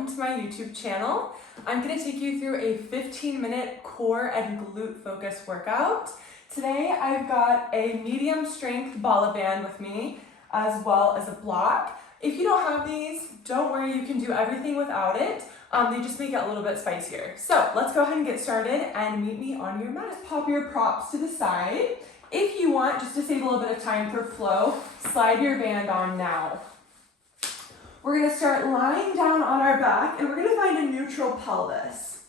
welcome to my YouTube channel. I'm going to take you through a 15-minute core and glute focus workout. Today I've got a medium strength ball band with me as well as a block. If you don't have these, don't worry, you can do everything without it. They just make it a little bit spicier. So let's go ahead and get started and meet me on your mat. Pop your props to the side. If you want, just to save a little bit of time for flow, slide your band on now. We're going to start lying down on our back and we're going to find a neutral pelvis.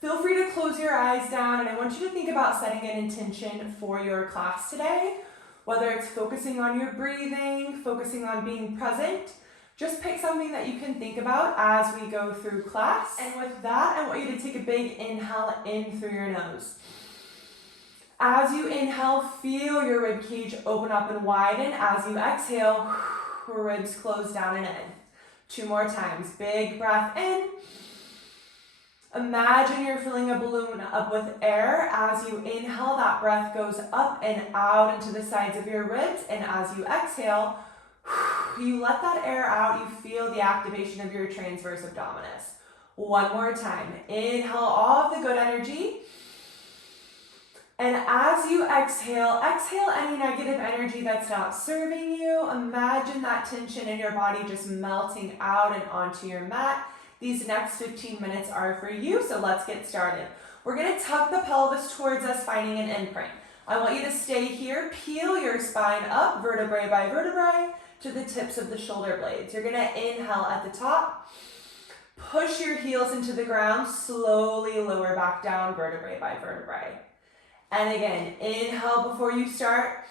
Feel free to close your eyes down, and I want you to think about setting an intention for your class today, whether it's focusing on your breathing, focusing on being present. Just pick something that you can think about as we go through class. And with that, I want you to take a big inhale in through your nose. As you inhale, feel your rib cage open up and widen. As you exhale, ribs close down and in. 2 more times. Big breath in. Imagine you're filling a balloon up with air. As you inhale, that breath goes up and out into the sides of your ribs. And as you exhale, you let that air out. You feel the activation of your transverse abdominis. 1 more time. Inhale all of the good energy. And as you exhale, exhale any negative energy that's not serving you. Imagine that tension in your body just melting out and onto your mat. These next 15 minutes are for you, so let's get started. We're going to tuck the pelvis towards us, finding an imprint. I want you to stay here, peel your spine up, vertebrae by vertebrae, to the tips of the shoulder blades. You're going to inhale at the top, push your heels into the ground, slowly lower back down, vertebrae by vertebrae. And again, inhale before you start.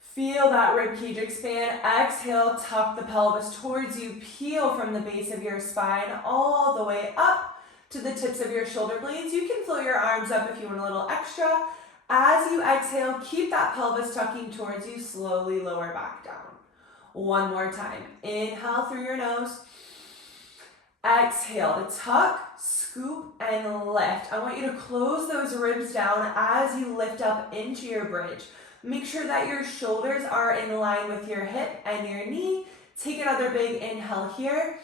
Feel that rib cage expand. Exhale, tuck the pelvis towards you. Peel from the base of your spine all the way up to the tips of your shoulder blades. You can float your arms up if you want a little extra. As you exhale, keep that pelvis tucking towards you. Slowly lower back down. 1 more time. Inhale through your nose. Exhale to tuck, scoop, and lift. I want you to close those ribs down as you lift up into your bridge. Make sure that your shoulders are in line with your hip and your knee. Take another big inhale here.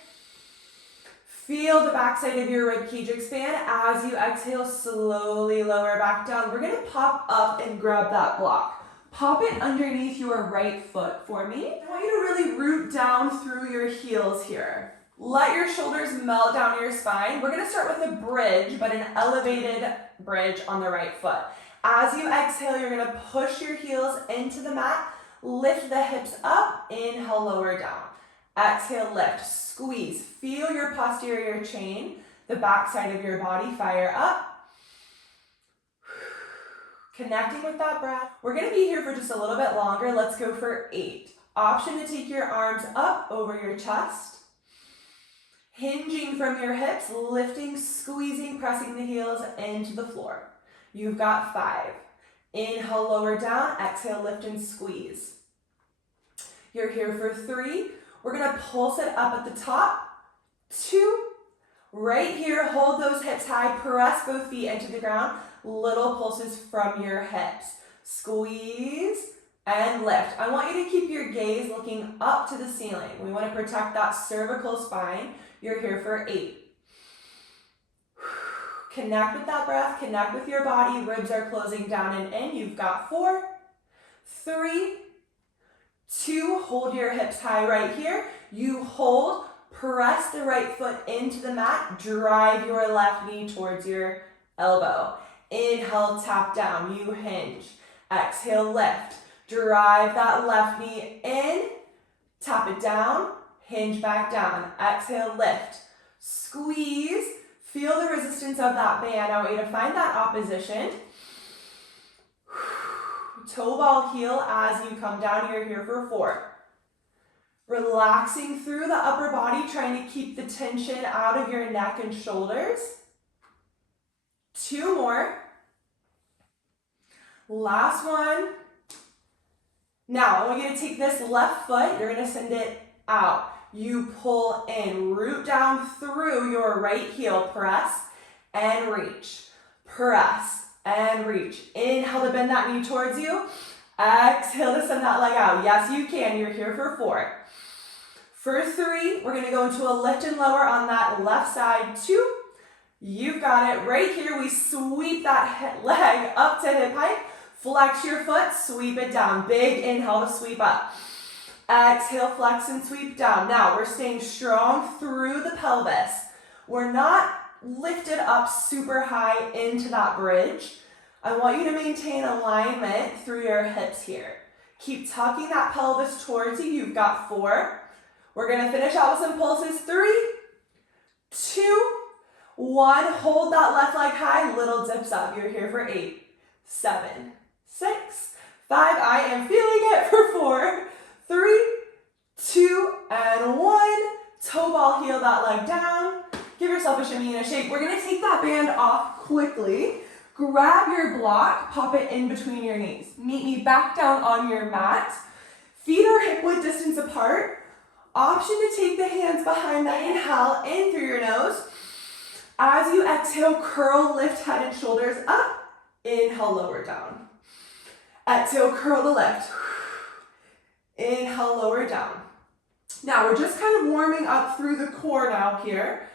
Feel the backside of your rib cage expand. As you exhale, slowly lower back down. We're going to pop up and grab that block. Pop it underneath your right foot for me. I want you to really root down through your heels here. Let your shoulders melt down your spine. We're going to start with a bridge, but an elevated bridge on the right foot. As you exhale, you're going to push your heels into the mat. Lift the hips up. Inhale, lower down. Exhale, lift. Squeeze. Feel your posterior chain, the back side of your body fire up. Connecting with that breath. We're going to be here for just a little bit longer. Let's go for 8. Option to take your arms up over your chest. Hinging from your hips, lifting, squeezing, pressing the heels into the floor. You've got 5. Inhale, lower down. Exhale, lift and squeeze. You're here for 3. We're going to pulse it up at the top. 2. Right here, hold those hips high. Press both feet into the ground. Little pulses from your hips. Squeeze and lift. I want you to keep your gaze looking up to the ceiling. We want to protect that cervical spine. You're here for 8. Connect with that breath, connect with your body. Ribs are closing down and in. You've got 4, 3, 2. Hold your hips high right here. You hold, press the right foot into the mat. Drive your left knee towards your elbow. Inhale, tap down. You hinge. Exhale, lift. Drive that left knee in. Tap it down. Hinge back down. Exhale, lift. Squeeze. Feel the resistance of that band. I want you to find that opposition. Toe ball heel as you come down. You're here for 4. Relaxing through the upper body, trying to keep the tension out of your neck and shoulders. 2 more. Last one. Now, I want you to take this left foot. You're going to send it out. You pull in, root down through your right heel, press and reach. Press and reach. Inhale to bend that knee towards you. Exhale to send that leg out. Yes, you can. You're here for 4. For 3, we're gonna go into a lift and lower on that left side. 2, you've got it. Right here, we sweep that leg up to hip height. Flex your foot, sweep it down. Big inhale to sweep up. Exhale, flex and sweep down. Now, we're staying strong through the pelvis. We're not lifted up super high into that bridge. I want you to maintain alignment through your hips here. Keep tucking that pelvis towards you. You've got 4. We're gonna finish out with some pulses. 3, 2, 1. Hold that left leg high, little dips up. You're here for 8, 7, 6, 5. I am feeling it for 4, 3, 2, and 1. Toe ball, heel that leg down. Give yourself a shimmy and a shake. We're gonna take that band off quickly. Grab your block, pop it in between your knees. Meet me back down on your mat. Feet are hip width distance apart. Option to take the hands behind the inhale in through your nose. As you exhale, curl, lift head and shoulders up. Inhale, lower down. Exhale, curl to lift. Inhale, lower down. Now we're just kind of warming up through the core now here.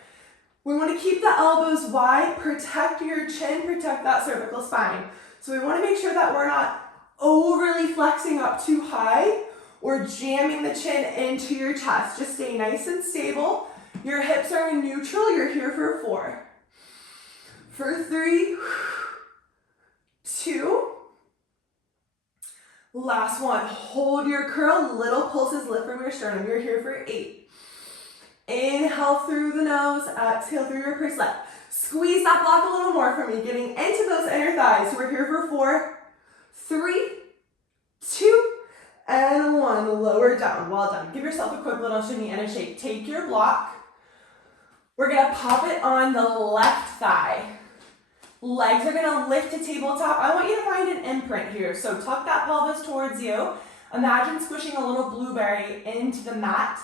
We want to keep the elbows wide, protect your chin, protect that cervical spine. So we want to make sure that we're not overly flexing up too high or jamming the chin into your chest. Just stay nice and stable. Your hips are in neutral. You're here for 4. For 3, 2, last one. Hold your curl, little pulses lift from your sternum. You're here for 8. Inhale through the nose, exhale through your pursed lip. Squeeze that block a little more for me, getting into those inner thighs. We're here for 4, 3, 2, and 1. Lower down. Well done. Give yourself a quick little shimmy and a shake. Take your block. We're gonna pop it on the left thigh. Legs are gonna lift to tabletop. I want you to find an imprint here. So tuck that pelvis towards you. Imagine squishing a little blueberry into the mat.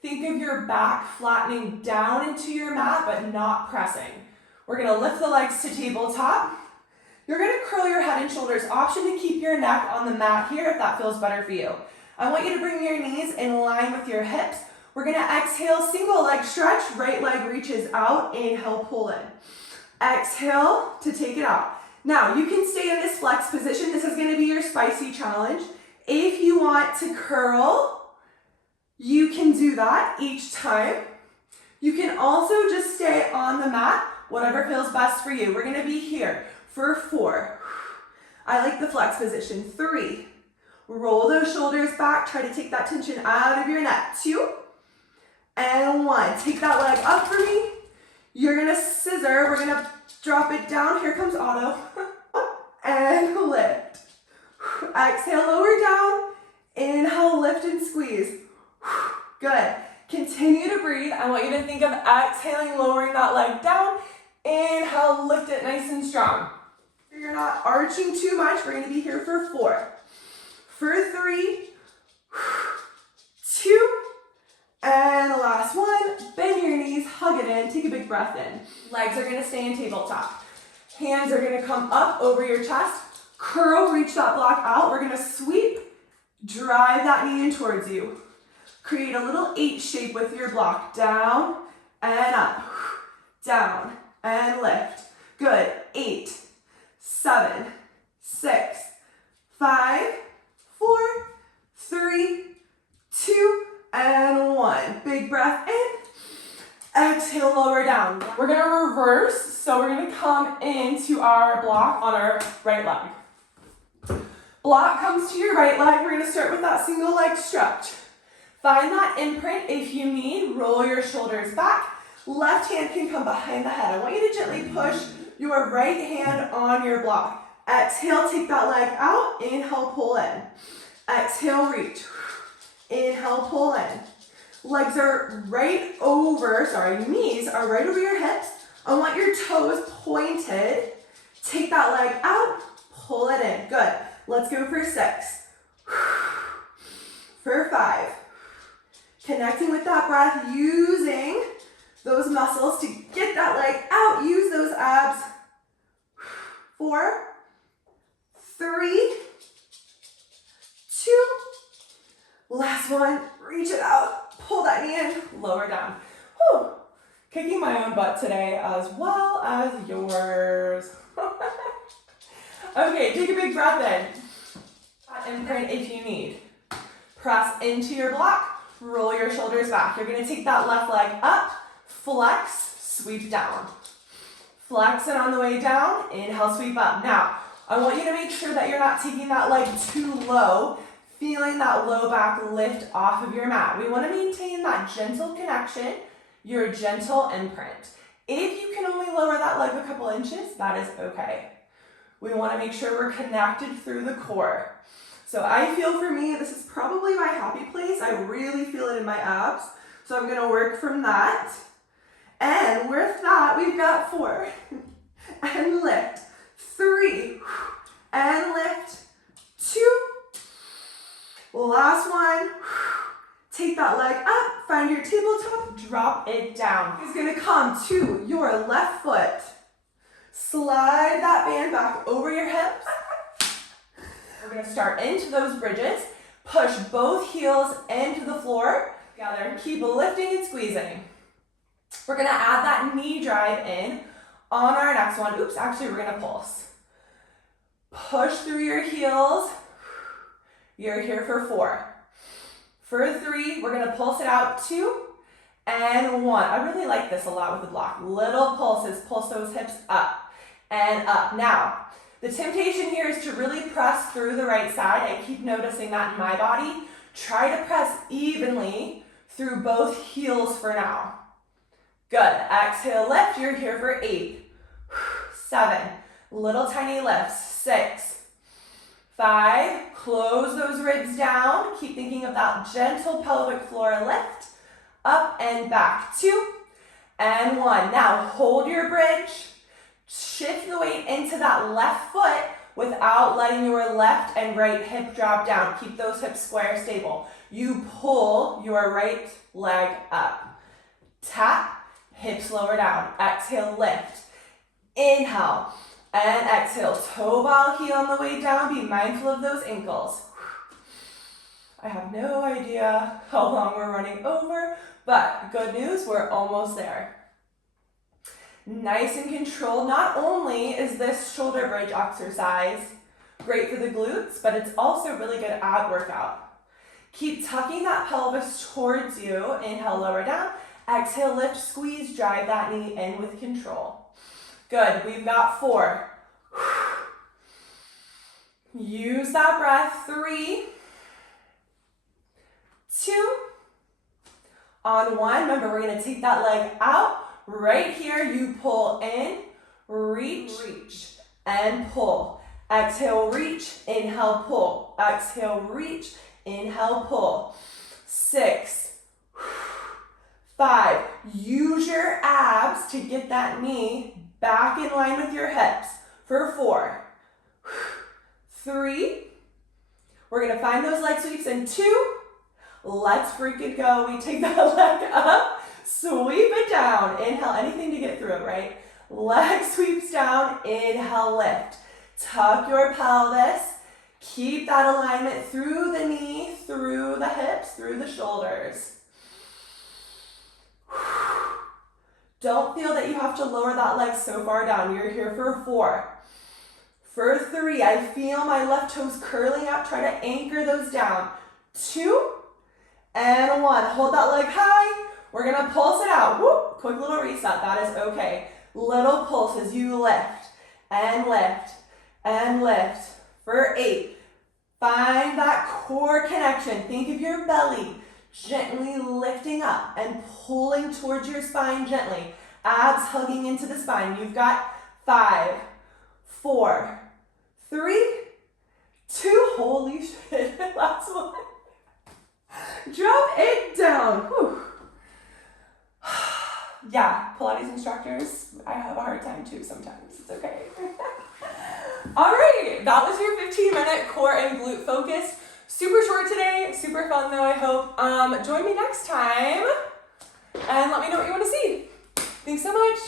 Think of your back flattening down into your mat, but not pressing. We're gonna lift the legs to tabletop. You're gonna curl your head and shoulders. Option to keep your neck on the mat here if that feels better for you. I want you to bring your knees in line with your hips. We're gonna exhale, single leg stretch, right leg reaches out, inhale, pull in. Exhale to take it out. Now, you can stay in this flex position. This is gonna be your spicy challenge. If you want to curl, you can do that each time. You can also just stay on the mat, whatever feels best for you. We're gonna be here for 4. I like the flex position. 3, roll those shoulders back. Try to take that tension out of your neck. 2, and 1. Take that leg up for me. You're gonna scissor. We're gonna drop it down. Here comes auto. And lift. Exhale, lower down. Inhale, lift and squeeze. Good. Continue to breathe. I want you to think of exhaling, lowering that leg down. Inhale, lift it nice and strong. You're not arching too much. We're going to be here for 4. For 3, 2, and last one. Bend your knees, hug it in, take a big breath in. Legs are going to stay in tabletop. Hands are going to come up over your chest. Curl, reach that block out. We're going to sweep, drive that knee in towards you. Create a little H shape with your block. Down and up. Down and lift. Good. 8, 7, 6, 5, 4, 3, 2, and 1. Big breath in. Exhale, lower down. We're going to reverse. So we're going to come into our block on our right leg. Block comes to your right leg. We're going to start with that single leg stretch. Find that imprint if you need. Roll your shoulders back. Left hand can come behind the head. I want you to gently push your right hand on your block. Exhale, take that leg out. Inhale, pull in. Exhale, reach. Inhale, pull in. Legs are right over, knees are right over your hips. I want your toes pointed. Take that leg out, pull it in. Good. Let's go for 6. For 5. Connecting with that breath, using those muscles to get that leg out. Use those abs. 4, 3, 2. Last one. Reach it out. pull that knee in, lower down. Whew. Kicking my own butt today as well as yours. Okay, take a big breath in. Imprint if you need. Press into your block, roll your shoulders back. You're gonna take that left leg up, flex, sweep down. Flex it on the way down, inhale, sweep up. Now, I want you to make sure that you're not taking that leg too low, feeling that low back lift off of your mat. We wanna maintain that gentle connection, your gentle imprint. If you can only lower that leg a couple inches, that is okay. We wanna make sure we're connected through the core. So I feel for me, this is probably my happy place. I really feel it in my abs. So I'm gonna work from that. And with that, we've got 4. And lift. 3. And lift. 2. Last one. Take that leg up, find your tabletop, drop it down. It's gonna come to your left foot. Slide that band back over your hips. We're gonna start into those bridges. Push both heels into the floor. Together, keep lifting and squeezing. We're gonna add that knee drive in on our next one. Oops, actually we're gonna pulse. Push through your heels. You're here for 4. For 3, we're gonna pulse it out. 2 and 1. I really like this a lot with the block. Little pulses, pulse those hips up and up. Now, the temptation here is to really press through the right side. I keep noticing that in my body. Try to press evenly through both heels for now. Good, exhale, lift, you're here for 8, 7, little tiny lifts, 6, 5, close those ribs down. Keep thinking of that gentle pelvic floor lift, up and back, 2, and 1. Now hold your bridge. Shift the weight into that left foot without letting your left and right hip drop down. Keep those hips square, stable. You pull your right leg up. Tap, hips lower down. Exhale, lift. Inhale and exhale. Toe ball heel on the way down. Be mindful of those ankles. I have no idea how long we're running over, but good news, we're almost there. Nice and controlled. Not only is this shoulder bridge exercise great for the glutes, but it's also really good ab workout. Keep tucking that pelvis towards you. Inhale, lower down. Exhale, lift, squeeze, drive that knee in with control. Good, we've got 4. Use that breath. 3, 2, on 1. Remember, we're gonna take that leg out. Right here, you pull in, reach, and pull. Exhale, reach, inhale, pull. Exhale, reach, inhale, pull. 6, 5. Use your abs to get that knee back in line with your hips. For 4, 3. We're gonna find those leg sweeps in 2. Let's freaking go. We take that leg up, sweep it down. Inhale, anything to get through it, right? Leg sweeps down, inhale, lift. Tuck your pelvis. Keep that alignment through the knee, through the hips, through the shoulders. Don't feel that you have to lower that leg so far down. You're here for 4. For 3, I feel my left toes curling up. Try to anchor those down. 2 and 1. Hold that leg high. We're gonna pulse it out. Whoop. Quick little reset. That is okay. Little pulses. You lift and lift and lift. For 8, find that core connection. Think of your belly gently lifting up and pulling towards your spine gently. Abs hugging into the spine. You've got 5, 4, 3, 2. Holy shit. Last one. Drop it down. Whew. Yeah, Pilates instructors, I have a hard time too sometimes. It's okay. All right, that was your 15-minute core and glute focus. Super short today, super fun though, I hope. Join me next time and let me know what you want to see. Thanks so much.